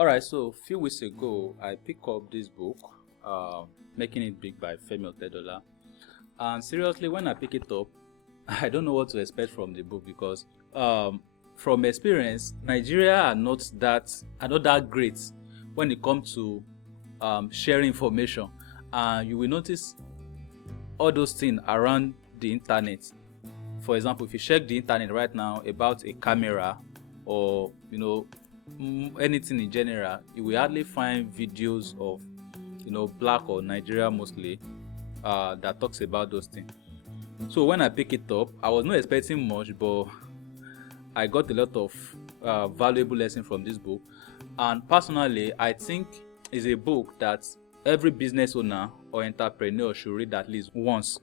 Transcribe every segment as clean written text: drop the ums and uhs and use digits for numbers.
Alright, so a few weeks ago, I picked up this book, Making It Big by Femi Otedola. And seriously, when I pick it up, I don't know what to expect from the book because from experience, Nigeria are not that great when it comes to sharing information. And you will notice all those things around the internet. For example, if you check the internet right now about a camera or anything in general, you will hardly find videos of black or Nigeria mostly that talks about those things. So when I pick it up, I was not expecting much, but I got a lot of valuable lesson from this book. And personally, I think it's a book that every business owner or entrepreneur should read at least once.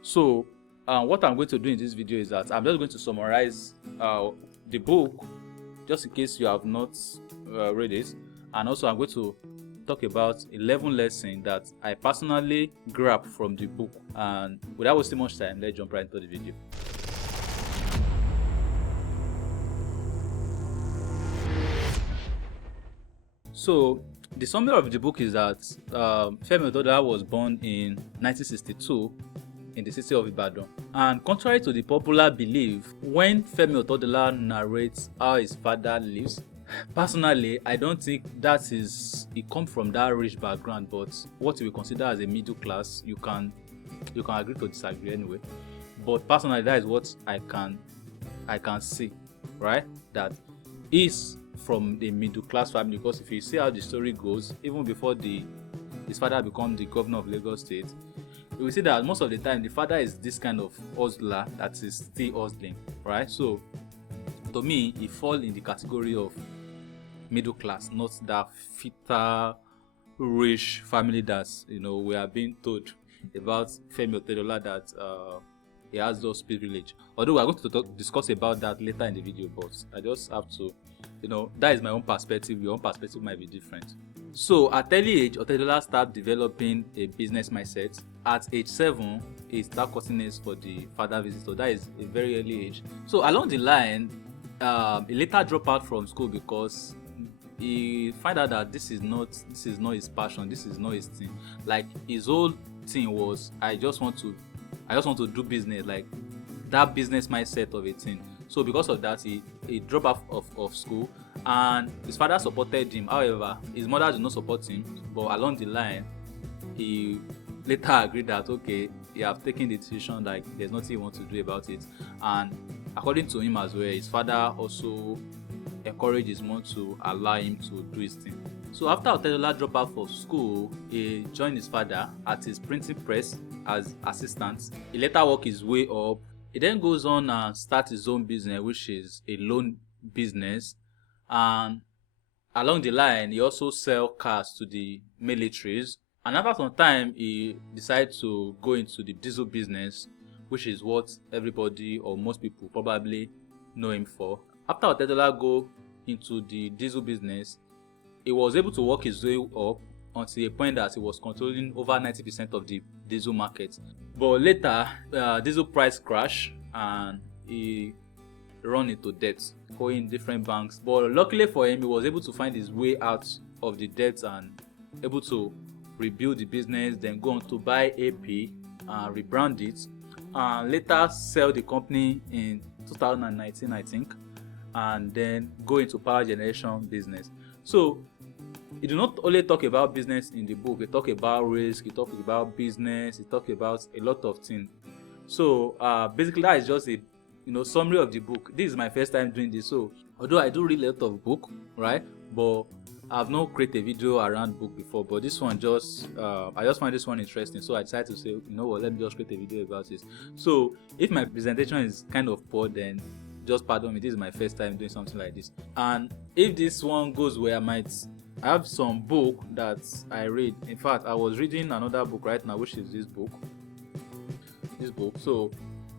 So what I'm going to do in this video is that I'm just going to summarize the book just in case you have not read it, and also I'm going to talk about 11 lessons that I personally grabbed from the book. And without wasting much time, let's jump right into the video. So the summary of the book is that Femi Otedola was born in 1962 in the city of Ibadan. And contrary to the popular belief, when Femi Otedola narrates how his father lives, personally, I don't think it comes from that rich background, but what we consider as a middle class. You can agree to disagree anyway. But personally, that is what I can see, right? That is from the middle class family, because if you see how the story goes, even before his father became the governor of Lagos State, you will see that most of the time the father is this kind of hustler that is still hustling, right? So to me, he falls in the category of middle class, not that fitter, rich family that we are being told about Femi Otedola that he has those privilege. Although we are going to discuss about that later in the video, but I just have to, that is my own perspective. Your own perspective might be different. So at early age, Otedola started developing a business mindset. At age 7, he started cutting nails for the father visitor. That is a very early age. So along the line, he later dropped out from school because he found out that this is not his passion. This is not his thing. Like, his whole thing was, I just want to do business, like that business mindset of a thing. So because of that, he dropped out of school, and his father supported him. However, his mother did not support him. But along the line, he later agreed that okay, he have taken the decision, like there's nothing he wants to do about it. And according to him as well, his father also encouraged his mom to allow him to do his thing. So after Otedola dropped out of school, he joined his father at his printing press as assistant. He later worked his way up. He then goes on and starts his own business, which is a loan business. And along the line, he also sells cars to the militaries. And after some time, he decided to go into the diesel business, which is what everybody or most people probably know him for. After Otedola go into the diesel business, he was able to work his way up until a point that he was controlling over 90% of the diesel market. But later, diesel price crashed and he run into debt, going different banks. But luckily for him, he was able to find his way out of the debt and able to rebuild the business, then go on to buy AP and rebrand it, and later sell the company in 2019, I think, and then go into power generation business. So he do not only talk about business in the book. He talk about risk, he talk about business, he talk about a lot of things. So basically that is just a summary of the book. This is my first time doing this, so although I do read a lot of book, right, but I've not created a video around book before. But this one I just find this one interesting, so I decided to say, what, let me just create a video about this. So if my presentation is kind of poor, then just pardon me. This is my first time doing something like this, and if this one goes well, I might have some book that I read. In fact, I was reading another book right now, which is this book. So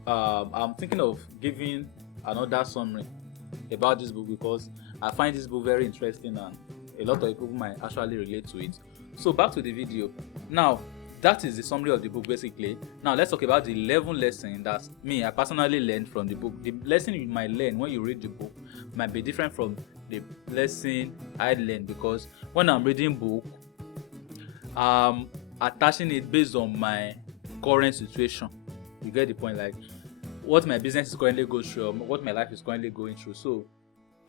I'm thinking of giving another summary about this book because I find this book very interesting and a lot of people might actually relate to it. So back to the video. Now, that is the summary of the book basically. Now let's talk about the 11 lessons that I personally learned from the book. The lesson you might learn when you read the book might be different from the lesson I learned, because when I'm reading book, attaching it based on my current situation. You get the point? Like what my business is currently going through, or what my life is currently going through. So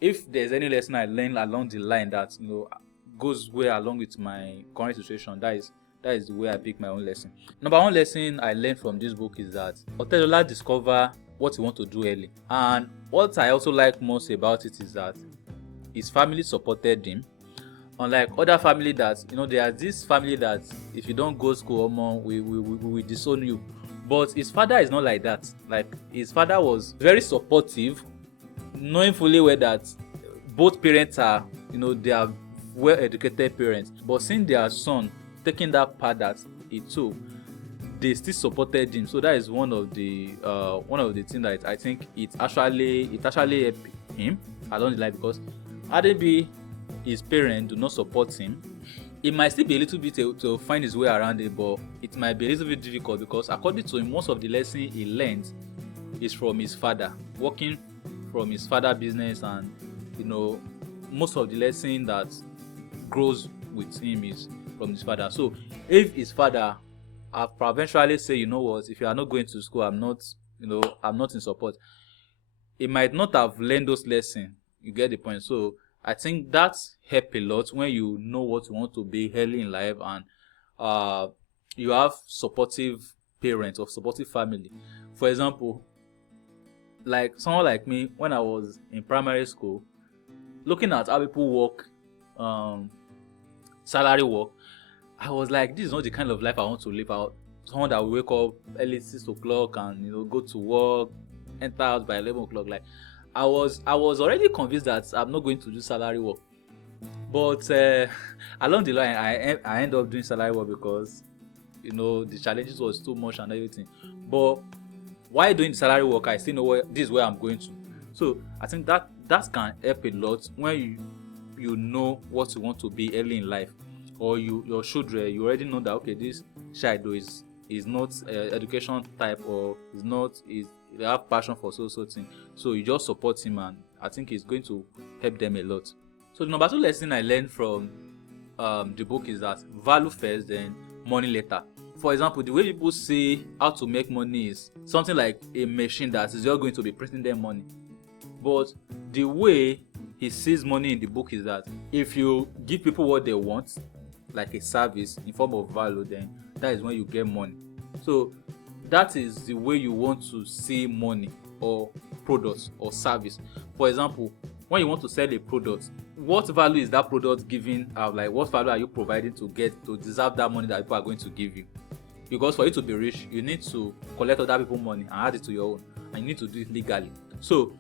if there's any lesson I learned along the line that goes well along with my current situation, that is the way I pick my own lesson. Number one lesson I learned from this book is that Otedola discover what he want to do early, and what I also like most about it is that his family supported him. Unlike other family that there are this family that if you don't go school, we disown you. But his father is not like that. Like his father was very supportive, knowing fully well that both parents are they are well educated parents, but seeing their son taking that path that he took, they still supported him. So that is one of the things that I think it actually helped him along the line, because RDB, his parents do not support him. It might still be a little bit to find his way around it, but it might be a little bit difficult, because according to him, most of the lesson he learned is from his father, working from his father business, and most of the lesson that grows with him is from his father. So if his father eventually say, what, if you are not going to school, I'm not in support, he might not have learned those lessons. You get the point? So I think that help a lot when you know what you want to be early in life, and you have supportive parents or supportive family. For example, like someone like me, when I was in primary school, looking at how people work, salary work, I was like, this is not the kind of life I want to live out. Someone that will wake up early 6 o'clock and go to work, enter house by 11 o'clock. Like I was already convinced that I'm not going to do salary work. But along the line, I end up doing salary work because the challenges was too much and everything. But while doing the salary work, I still know this is where I'm going to. So I think that can help a lot when you know what you want to be early in life, or your children, you already know that okay, this child is not education type, or they have passion for so thing. So you just support him, and I think it's going to help them a lot. So the number 2 lesson I learned from the book is that value first, then money later. For example, the way people see how to make money is something like a machine that is just going to be printing them money. But the way he sees money in the book is that if you give people what they want, like a service in form of value, then that is when you get money. So that is the way you want to see money or products or service. For example, when you want to sell a product, what value is that product giving out? Like what value are you providing to deserve that money that people are going to give you? Because for you to be rich, you need to collect other people's money and add it to your own, and you need to do it legally. So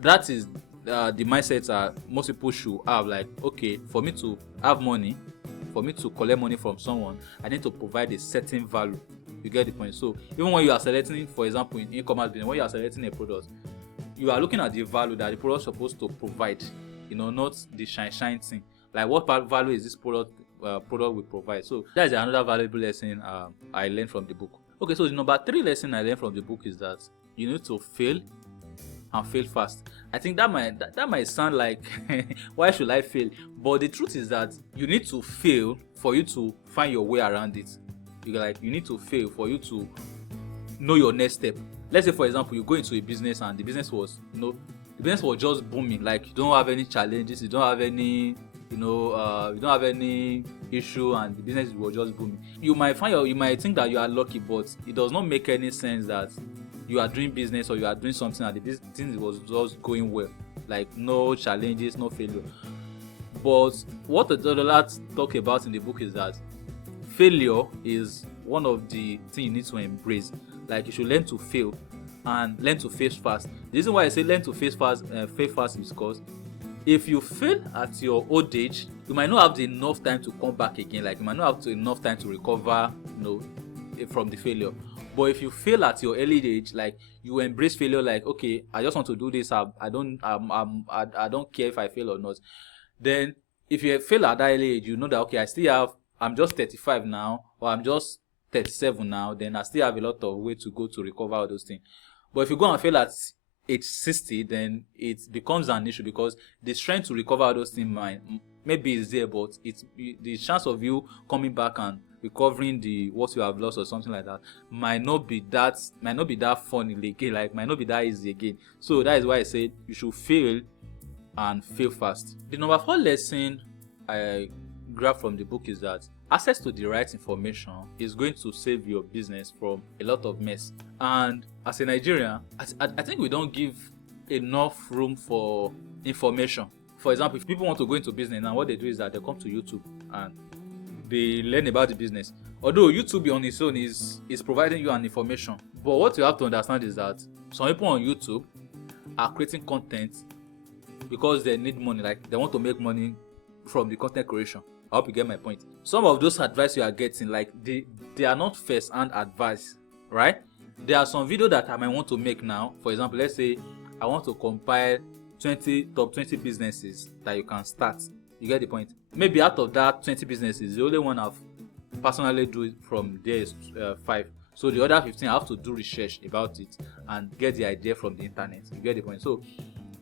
that is the mindset that most people should have. Like, okay, for me to have money, for me to collect money from someone, I need to provide a certain value. You get the point? So even when you are selecting, for example, in e-commerce business, when you are selecting a product, you are looking at the value that the product is supposed to provide, not the shine thing. Like what value is this product will provide? So that is another valuable lesson I learned from the book. Okay, so the number 3 lesson I learned from the book is that you need to fail and fail fast. I think that might sound like why should I fail? But the truth is that you need to fail for you to find your way around it. You need to fail for you to know your next step. Let's say, for example, you go into a business and the business was just booming. Like you don't have any challenges, you don't have any issue, and the business was just booming. You might think that you are lucky, but it does not make any sense that you are doing business or you are doing something and the business was just going well, like no challenges, no failure. But what the Otedola talk about in the book is that failure is one of the things you need to embrace. Like you should learn to fail and learn to face fast. The reason why I say learn to face fast fail fast is because if you fail at your old age, you might not have enough time to come back again. Like you might not have enough time to recover, from the failure. But if you fail at your early age, like you embrace failure, like okay, I just want to do this. I don't care if I fail or not. Then if you fail at that early age, you know that okay, I'm just 35 now, or I'm just 37 now. Then I still have a lot of way to go to recover all those things. But if you go and fail at age 60, then it becomes an issue, because the strength to recover those things maybe is there, but the chance of you coming back and recovering the what you have lost or something like that might not be that fun again, like might not be that easy again. So that is why I say you should fail and fail fast. The number 4 lesson I grab from the book is that access to the right information is going to save your business from a lot of mess. And as a Nigerian, I think we don't give enough room for information. For example, if people want to go into business now, what they do is that they come to YouTube and they learn about the business. Although YouTube on its own is providing you an information, but what you have to understand is that some people on YouTube are creating content because they need money, like they want to make money from the content creation. I hope you get my point. Some of those advice you are getting, like they are not first-hand advice, right? There are some videos that I might want to make now. For example, let's say I want to compile top 20 businesses that you can start. You get the point? Maybe out of that 20 businesses, the only one I've personally do it from there is 5. So the other 15 I have to do research about it and get the idea from the internet. You get the point? So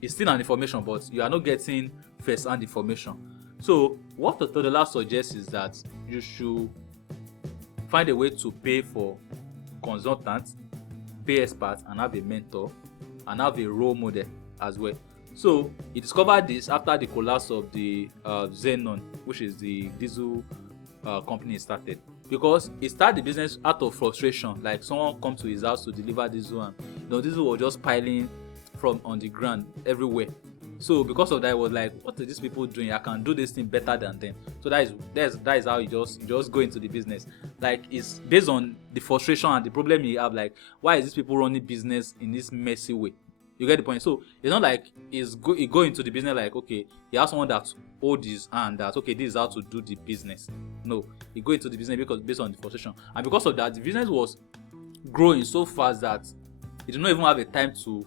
it's still an information, but you are not getting first-hand information. So what Otedola suggests is that you should find a way to pay for consultants, pay experts, and have a mentor, and have a role model as well. So he discovered this after the collapse of the Xenon, which is the diesel company he started, because he started the business out of frustration. Like someone come to his house to deliver diesel, and diesel was just piling from on the ground everywhere. So because of that, it was like, what are these people doing? I can do this thing better than them. So that is how you just go into the business. Like it's based on the frustration and the problem you have. Like, why is these people running business in this messy way? You get the point? So it's not like he go into the business like, okay, he has someone that holds his hand that, okay, this is how to do the business. No, he go into the business because based on the frustration, and because of that, the business was growing so fast that he did not even have a time to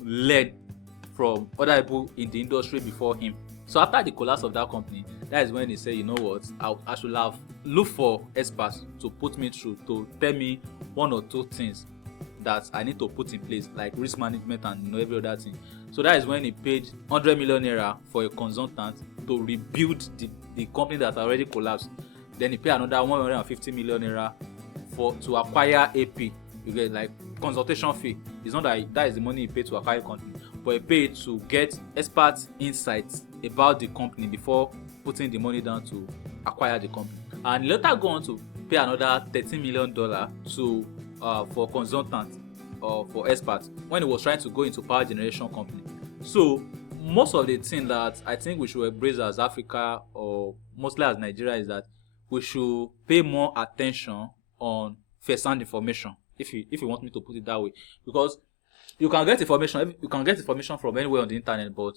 learn from other people in the industry before him. So after the collapse of that company, that is when he said, you know what, I should have looked for experts to put me through, to tell me 1 or 2 things that I need to put in place, like risk management and every other thing. So that is when he paid 100 million naira for a consultant to rebuild the company that already collapsed. Then he paid another 150 million naira to acquire AP. You get, like, consultation fee. It's not that is the money he paid to acquire a company, but he paid to get expert insights about the company before putting the money down to acquire the company. And later go on to pay another $13 million to for consultants or for experts when he was trying to go into power generation company. So most of the thing that I think we should embrace as Africa, or mostly as Nigeria, is that we should pay more attention on first-hand information, if you want me to put it that way, because you can get information from anywhere on the internet, but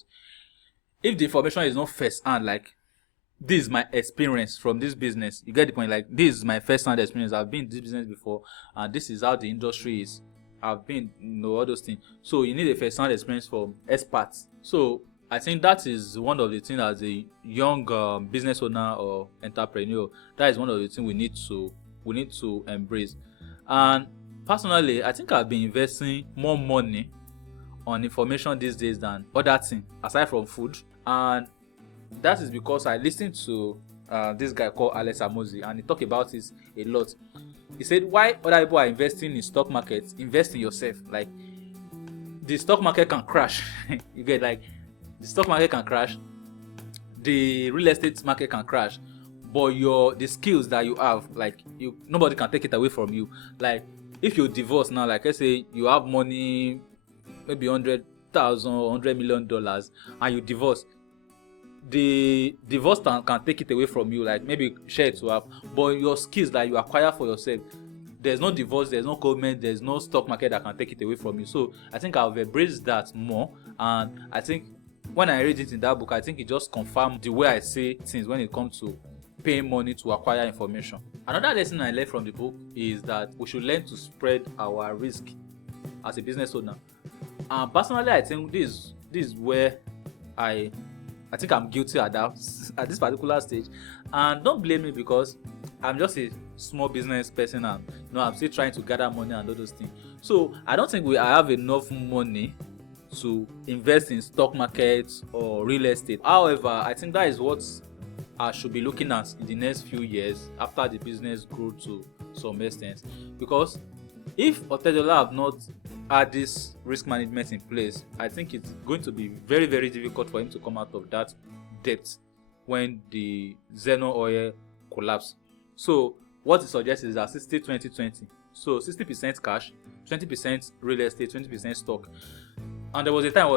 if the information is not first-hand, like, this is my experience from this business, you get the point, like, this is my first-hand experience, I've been in this business before, and this is how the industry is, I've been, all those things. So you need a first-hand experience from experts. So I think that is one of the things as a young business owner or entrepreneur, that is one of the things we need to embrace. And personally, I think I've been investing more money on information these days than other things aside from food, and that is because I listened to this guy called Alex Amozi, and he talked about this a lot. He said, why other people are investing in stock markets, invest in yourself. Like, the stock market can crash. You get, like, the stock market can crash, the real estate market can crash, but the skills that you have, like, nobody can take it away from you. Like, if you divorce now, like, let's say you have money, maybe $100,000 or $100 million, and you divorce, the divorce can take it away from you, like maybe share it to have, but your skills that you acquire for yourself, there's no divorce, there's no government, there's no stock market that can take it away from you. So I think I've embraced that more, and I think when I read it in that book, I think it just confirmed the way I say things when it comes to paying money to acquire information. Another lesson I learned from the book is that we should learn to spread our risk as a business owner. And personally, I think this is where I think I'm guilty at this particular stage. And don't blame me, because I'm just a small business person, and I'm still trying to gather money and all those things. So I don't think I have enough money to invest in stock markets or real estate. However, I think that is what I should be looking at in the next few years after the business grew to some extent, because if Otedola have not had this risk management in place, I think it's going to be very, very difficult for him to come out of that debt when the Zeno oil collapse. So what he suggests is that 60-20-20. So 60% cash, 20% real estate, 20% stock. And there was a time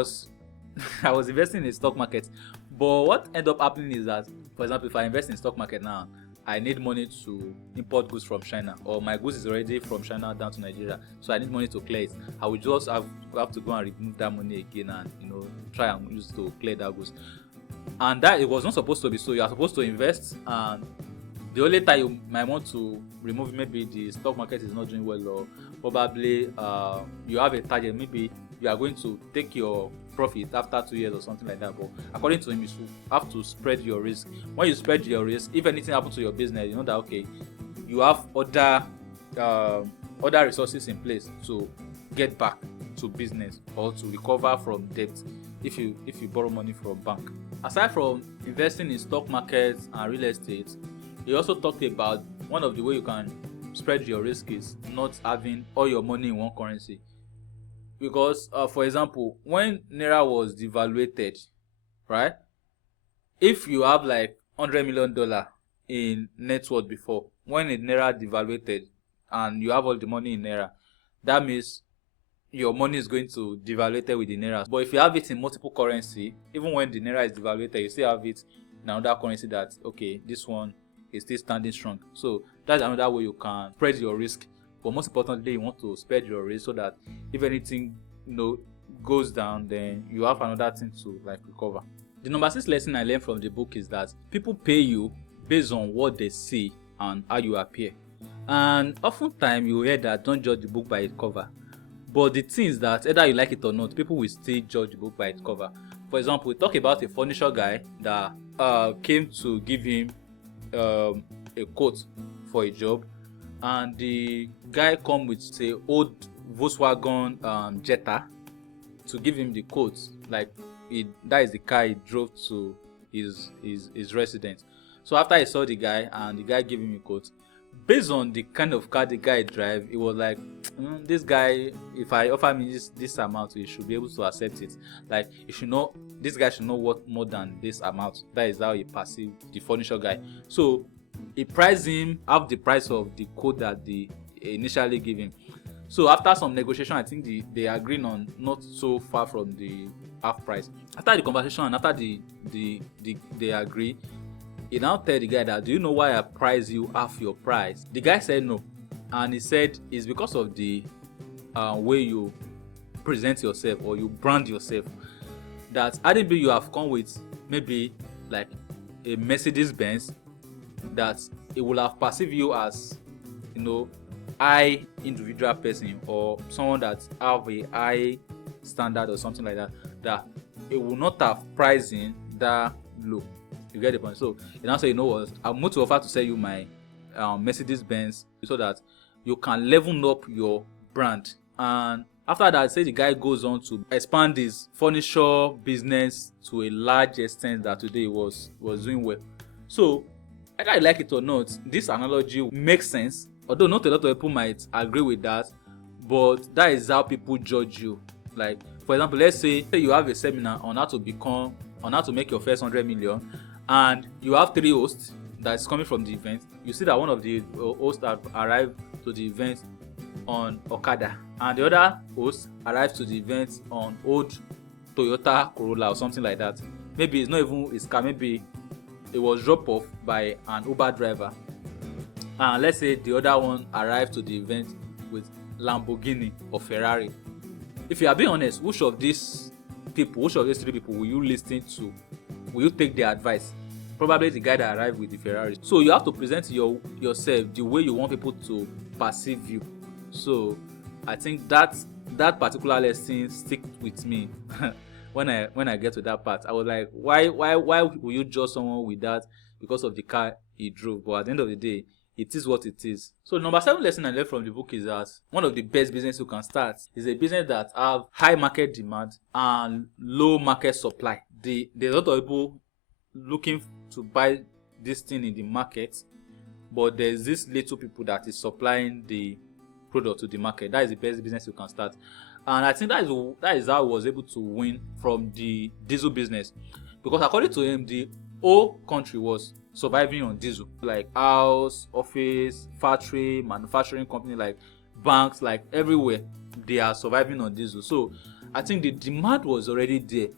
I was investing in the stock market. But what ended up happening is that, for example, if I invest in stock market now, I need money to import goods from China, or my goods is already from China down to Nigeria, so I need money to clear it. I will just have to go and remove that money again and try and use it to clear that goods. And that it was not supposed to be so. You are supposed to invest, and the only time you might want to remove, maybe the stock market is not doing well, or probably you have a target, maybe you are going to take your profit after 2 years or something like that. But according to him, you have to spread your risk. When you spread your risk, if anything happens to your business, you know that okay, you have other resources in place to get back to business or to recover from debt if you borrow money from bank. Aside from investing in stock markets and real estate, he also talked about one of the way you can spread your risk is not having all your money in one currency. Because for example, when Naira was devaluated, right, if you have like $100 million in net worth before, when the Naira devaluated and you have all the money in Naira, that means your money is going to devaluate with the Naira. But if you have it in multiple currency, even when the Naira is devaluated, you still have it in another currency that okay, this one is still standing strong. So that's another way you can spread your risk. But most importantly, you want to spread your risk so that if anything goes down, then you have another thing to like recover. The number 6 lesson I learned from the book is that people pay you based on what they see and how you appear. And oftentimes you hear that don't judge the book by its cover. But the thing is that either you like it or not, people will still judge the book by its cover. For example, we talk about a furniture guy that came to give him a quote for a job, and the guy come with say old Volkswagen Jetta to give him the quote, like that is the car he drove to his residence. So after he saw the guy and the guy gave him a quote, based on the kind of car the guy drive, it was like this guy, if I offer me this amount, he should be able to accept it. Like this guy should know what more than this amount. That is how he perceived the furniture guy. So he priced him half the price of the quote that they initially gave him. So after some negotiation, I think they agreed on not so far from the half price. After the conversation and after they agree, he now tell the guy that, do you know why I price you half your price? The guy said no, and he said it's because of the way you present yourself or you brand yourself. That maybe you have come with maybe like a Mercedes Benz, that it will have perceived you as high individual person or someone that have a high standard or something like that, that it will not have pricing that low. You get the point? So you now say, you know what, I'm going to offer to sell you my Mercedes Benz so that you can level up your brand. And after that, say the guy goes on to expand his furniture business to a large extent that today was doing well. So whether I like it or not, this analogy makes sense. Although not a lot of people might agree with that, but that is how people judge you. Like, for example, let's say you have a seminar on how to make your first 100 million, and you have 3 hosts that's coming from the event. You see that one of the hosts have arrived to the event on Okada, and the other host arrived to the event on old Toyota Corolla or something like that. Maybe it's not even his car, maybe it was dropped off by an Uber driver. And let's say the other one arrived to the event with Lamborghini or Ferrari. If you are being honest, which of these 3 people will you listen to? Will you take their advice? Probably the guy that arrived with the Ferrari. So you have to present yourself the way you want people to perceive you. So I think that particular lesson stick with me. when I get to that part, I was like, why will you judge someone with that because of the car he drove? But at the end of the day, it is what it is. So number 7 lesson I learned from the book is that one of the best business you can start is a business that have high market demand and low market supply. There's a lot of people looking to buy this thing in the market, but there's this little people that is supplying the product to the market. That is the best business you can start. And I think that is how I was able to win from the diesel business, because according to him, the whole country was surviving on diesel, like house, office, factory, manufacturing company, like banks, like everywhere they are surviving on diesel. So I think the demand was already there,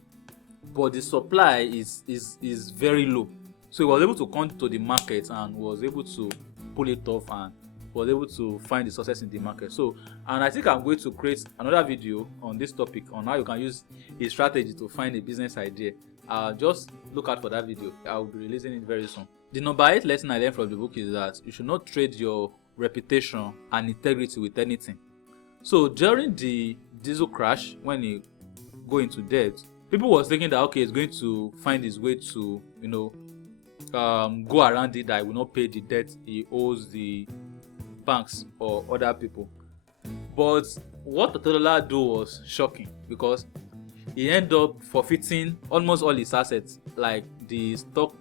but the supply is very low. So he was able to come to the market and was able to pull it off and was able to find the success in the market. So, and I think I'm going to create another video on this topic on how you can use a strategy to find a business idea. Just look out for that video. I will be releasing it very soon. The number 8 lesson I learned from the book is that you should not trade your reputation and integrity with anything. So during the diesel crash, when he go into debt, people was thinking that okay, he's going to find his way to go around it, that he will not pay the debt he owes the banks or other people. But what Otedola do was shocking, because he ended up forfeiting almost all his assets, like the stock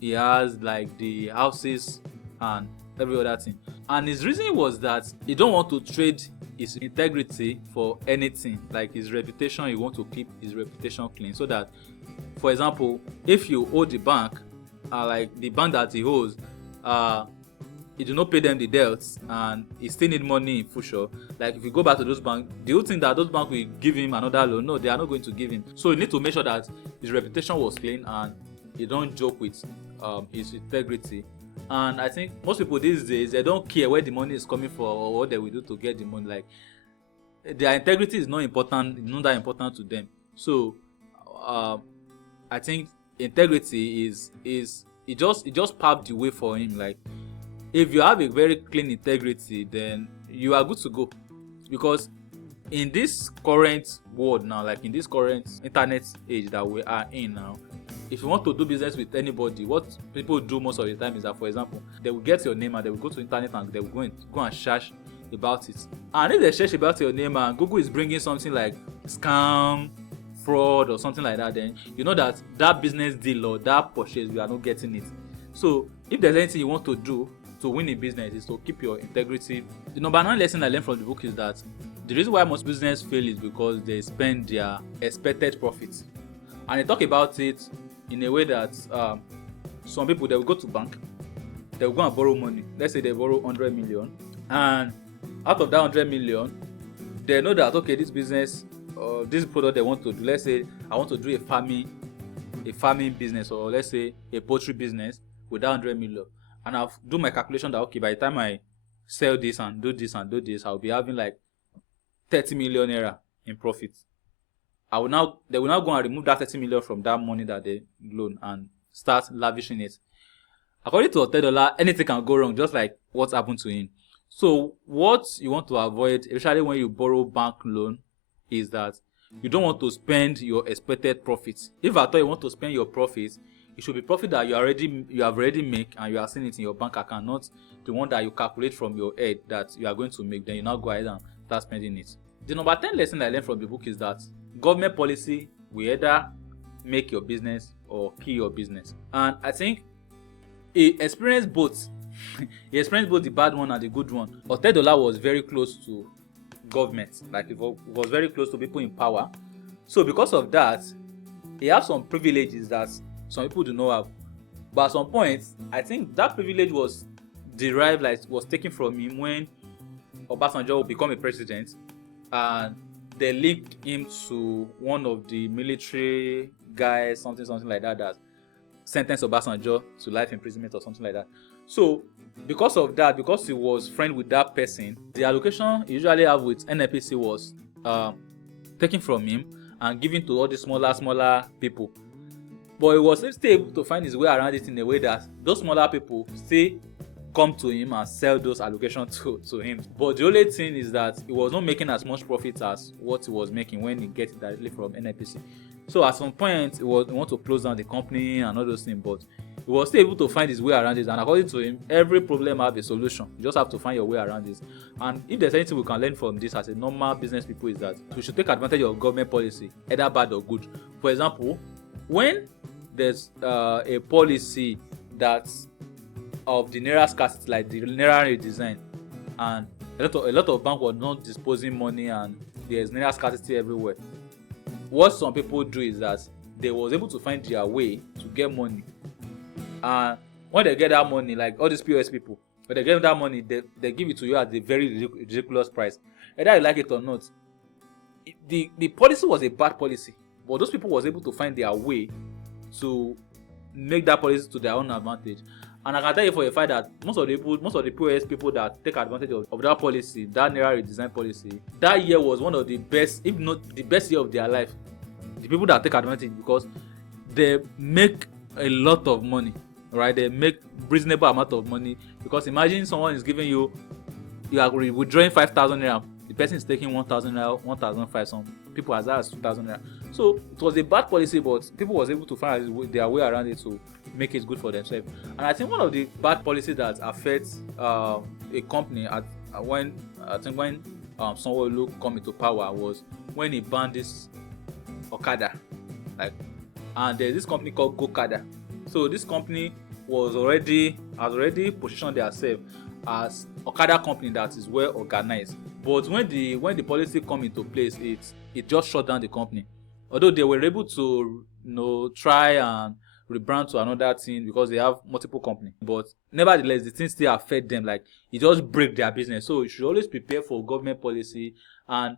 he has, like the houses and every other thing. And his reason was that he don't want to trade his integrity for anything, like his reputation. He want to keep his reputation clean, so that, for example, if you owe the bank, like the bank that he owes, he do not pay them the debts and he still need money in future. Like if you go back to those banks, do you think that those banks will give him another loan? No, they are not going to give him. So you need to make sure that his reputation was clean and you don't joke with his integrity. And I think most people these days, they don't care where the money is coming from or what they will do to get the money. Like their integrity is not important, not that important to them. So I think integrity is it just paved the way for him. Like if you have a very clean integrity, then you are good to go. Because in this current world now, like in this current internet age that we are in now, if you want to do business with anybody, what people do most of the time is that, for example, they will get your name and they will go to internet and they will go and search about it. And if they search about your name and Google is bringing something like scam, fraud or something like that, then you know that that business deal or that purchase, you are not getting it. So if there's anything you want to do to win in business, is to keep your integrity. The number 9 lesson I learned from the book is that the reason why most business fail is because they spend their expected profits. And they talk about it in a way that some people, they will go to bank, they will go and borrow money. Let's say they borrow 100 million, and out of that 100 million, they know that okay, this business or this product they want to do, let's say I want to do a farming business, or let's say a poultry business with that 100 million, and I'll do my calculation that okay, by the time I sell this and do this and do this, I'll be having like 30 million naira in profit. They will now go and remove that 30 million from that money that they loan and start lavishing it. According to Otedola, anything can go wrong, just like what happened to him. So what you want to avoid, especially when you borrow bank loan, is that you don't want to spend your expected profits. If at all you want to spend your profits, it should be profit that you have already made and you are seeing it in your bank account, not the one that you calculate from your head that you are going to make. Then you now go ahead and start spending it. The number 10 lesson I learned from the book is that government policy will either make your business or kill your business. And I think he experienced both. He experienced both the bad one and the good one. Otedola was very close to government, like he was very close to people in power. So because of that, he has some privileges that some people do not have. But at some point, I think that privilege was derived, like was taken from him when Obasanjo will become a president, and they linked him to one of the military guys, something like that sentenced Obasanjo to life imprisonment or something like that. So because of that, because he was friend with that person, the allocation he usually have with NNPC was taken from him and given to all the smaller people. But he was still able to find his way around it in a way that those smaller people still come to him and sell those allocations to him. But the only thing is that he was not making as much profit as what he was making when he gets it directly from NNPC. So at some point he want to close down the company and all those things, but he was still able to find his way around it. And according to him, every problem have a solution. You just have to find your way around it. And if there's anything we can learn from this as a normal business people, is that we should take advantage of government policy, either bad or good. For example, when there's a policy that's of the Naira scarcity, like the Naira redesign, and a lot of banks were not disposing money, and there's Naira scarcity everywhere. What some people do is that they was able to find their way to get money, and when they get that money, like all these POS people, when they get that money, they give it to you at a very ridiculous price, whether you like it or not. The policy was a bad policy, but those people was able to find their way to make that policy to their own advantage. And I can tell you for a fact that most of the POS people that take advantage of that policy, that Naira redesign policy, that year was one of the best, if not the best year of their life. The people that take advantage, because they make a lot of money, right? They make reasonable amount of money, because imagine someone is giving you are withdrawing 5,000 naira, the person is taking 1,000 naira, 1,500, some people as high as 2,000 naira. So it was a bad policy, but people was able to find their way around it to make it good for themselves. And I think one of the bad policies that affects a company when Sanwo-Olu come into power was when he banned this Okada, and there's this company called Gokada. So this company has already positioned themselves as Okada company that is well organized. But when the policy come into place, it just shut down the company. Although they were able to try and rebrand to another thing because they have multiple companies, but nevertheless the thing still affect them, like it just break their business. So you should always prepare for government policy, and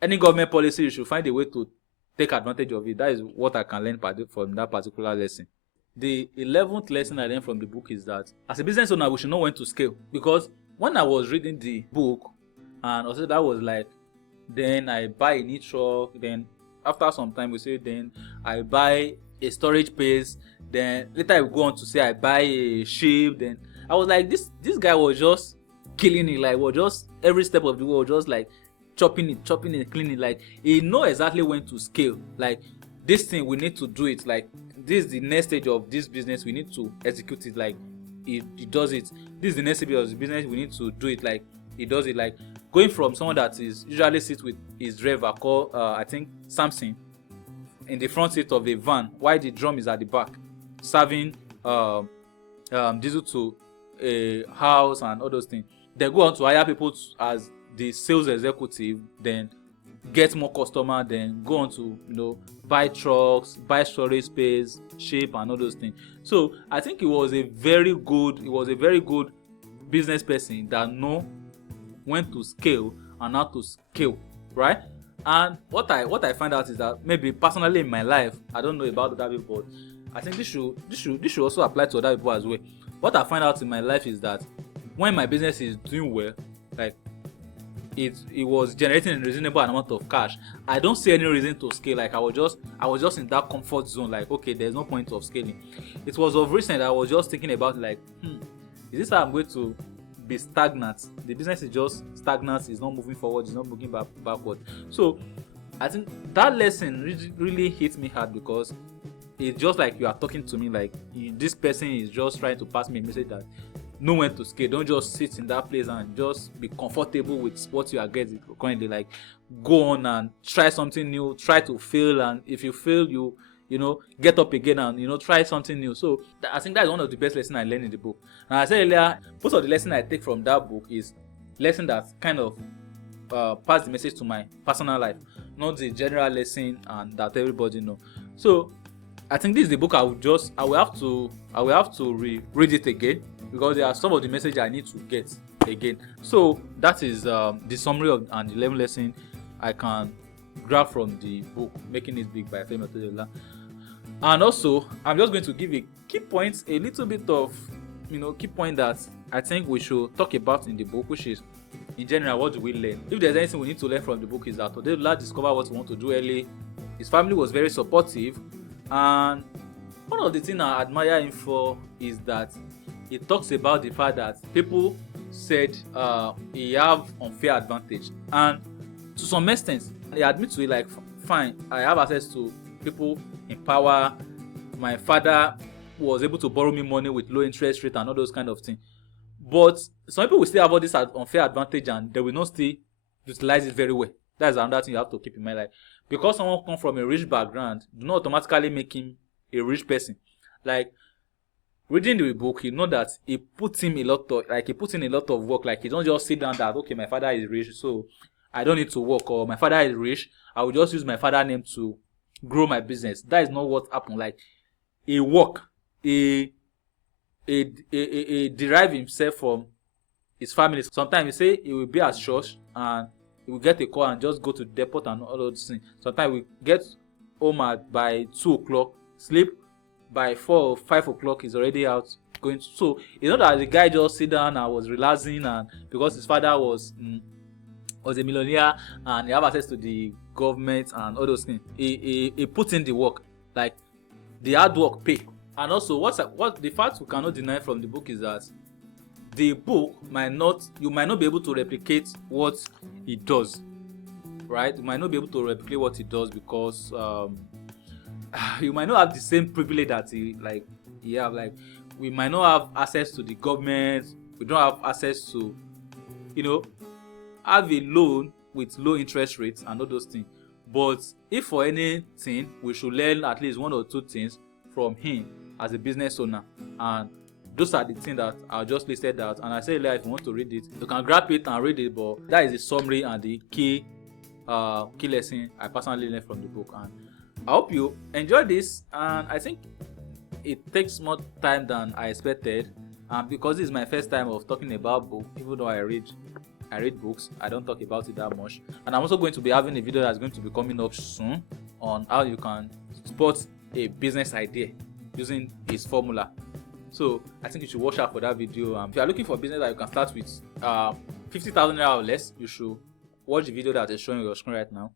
any government policy you should find a way to take advantage of it. That is what I can learn from that particular lesson. The 11th lesson I learned from the book is that as a business owner we should know when to scale, because when I was reading the book, and also that was like, then I buy a new truck, then after some time we say then I buy a storage space, then later I go on to say I buy a ship. Then I was like, this guy was just killing it, like was just every step of the way was just like chopping it, cleaning it. Like he know exactly when to scale. Like this thing we need to do it, like this is the next stage of this business, we need to execute it, like he does it. This is the next stage of the business, we need to do it, like he does it. Like going from someone that is usually sits with his driver called I think Samson in the front seat of a van while the drum is at the back serving diesel to a house and all those things. They go on to hire people as the sales executive, then get more customer, then go on to buy trucks, buy storage space, ship and all those things. So I think he was a very good business person that know when to scale and how to scale, right? And what I find out is that maybe personally in my life, I don't know about other people, but I think this should also apply to other people as well. What I find out in my life is that when my business is doing well, like it was generating a reasonable amount of cash, I don't see any reason to scale. Like I was just in that comfort zone, like okay, there's no point of scaling. It was of recent I was just thinking about like is this how I'm going to be stagnant? The business is just stagnant, it's not moving forward, it's not moving backward. So I think that lesson really hit me hard, because it's just like you are talking to me, like this person is just trying to pass me a message that know when to scale. Don't just sit in that place and just be comfortable with what you are getting currently. Like go on and try something new, try to fail, and if you fail, you get up again and try something new. So I think that's one of the best lessons I learned in the book. And I said earlier, most of the lesson I take from that book is lesson that kind of pass the message to my personal life, not the general lesson and that everybody know. So I think this is the book I will have to read it again, because there are some of the message I need to get again. So that is the summary of and the 11 lesson I can grab from the book Making It Big by Femi Otedola. And also I'm just going to give a key points, a little bit of key point that I think we should talk about in the book, which is in general, what do we learn? If there's anything we need to learn from the book, is that Otedola discovered what he want to do early. His family was very supportive, and one of the things I admire him for is that he talks about the fact that people said he have unfair advantage, and to some extent he admits to it, like fine, I have access to people in power. My father was able to borrow me money with low interest rate and all those kind of things. But some people will still have all this unfair advantage and they will not still utilize it very well. That's another thing you have to keep in mind. Like, because someone comes from a rich background, do not automatically make him a rich person. Like, reading the book, you know that he puts in a lot of work. Like, he don't just sit down that, okay, my father is rich, so I don't need to work, or my father is rich, I will just use my father's name to grow my business. That is not what happened. Like, he work, he derive himself from his family. Sometimes he say he will be at church and he will get a call and just go to the depot and all those things. Sometimes we get home by 2 o'clock, sleep by 4 or 5 o'clock, he's already out going to. So you know that the guy just sit down and was relaxing, and because his father was a millionaire and he have access to the government and all those things, he put in the work. Like, the hard work pay. And also what the fact we cannot deny from the book is that the book you might not be able to replicate what it does, right? You might not be able to replicate what it does because you might not have the same privilege that he have. Like, we might not have access to the government, we don't have access to, have a loan with low interest rates and all those things. But if for anything, we should learn at least 1 or 2 things from him as a business owner. And those are the things that I just listed out. And I said, if you want to read it, you can grab it and read it. But that is the summary and the key lesson I personally learned from the book. And I hope you enjoyed this. And I think it takes more time than I expected. And because this is my first time of talking about book, even though I read books, I don't talk about it that much. And I'm also going to be having a video that's going to be coming up soon on how you can support a business idea using his formula. So I think you should watch out for that video. If you are looking for a business that you can start with 50,000 naira or less, you should watch the video that is showing on your screen right now.